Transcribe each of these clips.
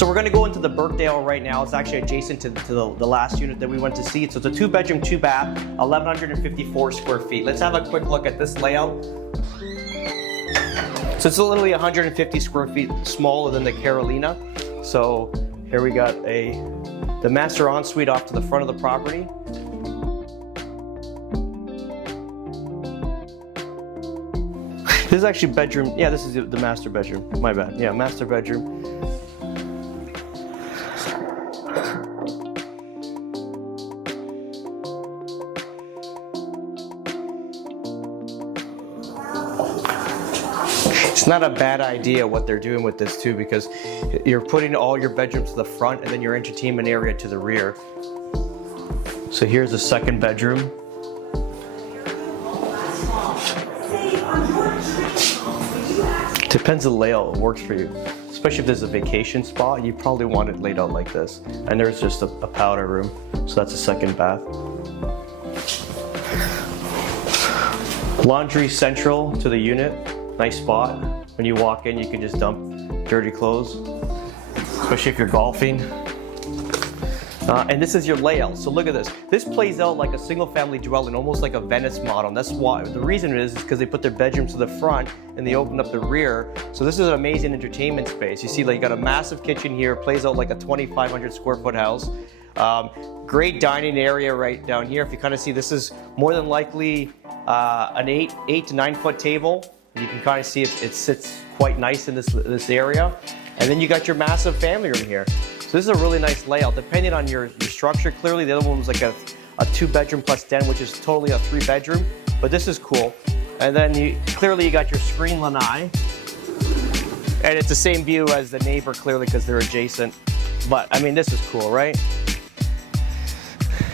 So we're gonna go into the Birkdale right now. It's actually adjacent to the last unit that we went to see. So it's a 2-bedroom, 2-bath, 1,154 square feet. Let's have a quick look at this layout. So it's literally 150 square feet smaller than the Carolina. So here we got the master ensuite off to the front of the property. This is actually bedroom. Yeah, this is the master bedroom. My bad. Yeah, master bedroom. It's not a bad idea what they're doing with this too, because you're putting all your bedrooms to the front and then your entertainment area to the rear. So here's the second bedroom. Depends on the layout, it works for you. Especially if there's a vacation spot, you probably want it laid out like this. And there's just a powder room. So that's a second bath. Laundry central to the unit. Nice spot. When you walk in, you can just dump dirty clothes, especially if you're golfing. And this is your layout. So look at this. This plays out like a single family dwelling, almost like a Venice model. And that's why, the reason it is because they put their bedrooms to the front and they open up the rear. So this is an amazing entertainment space. You see, like, you got a massive kitchen here, plays out like a 2,500 square foot house. Great dining area right down here. If you kind of see, this is more than likely an 8 to 9 foot table. You can kind of see it sits quite nice in this area. And then you got your massive family room here. So this is a really nice layout, depending on your structure. Clearly the other one was like a 2-bedroom plus den, which is totally a 3-bedroom, but this is cool. And then clearly you got your screen lanai. And it's the same view as the neighbor, clearly, because they're adjacent. But I mean, this is cool, right?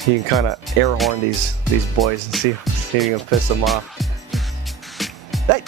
You can kind of air horn these boys and see if you can piss them off. Hey.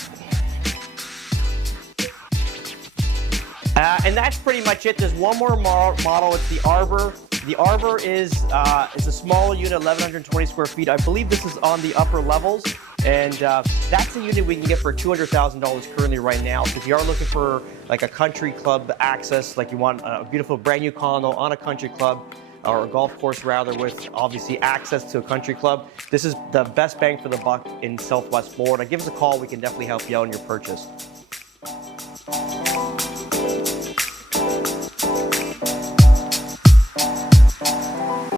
And that's pretty much it. There's one more model. It's the Arbor. The Arbor is a smaller unit, 1,120 square feet. I believe this is on the upper levels, and that's a unit we can get for $200,000 currently right now. So if you are looking for like a country club access, like you want a beautiful brand new condo on a country club, or a golf course rather, with obviously access to a country club, this is the best bang for the buck in Southwest Florida. Give us a call. We can definitely help you out in your purchase.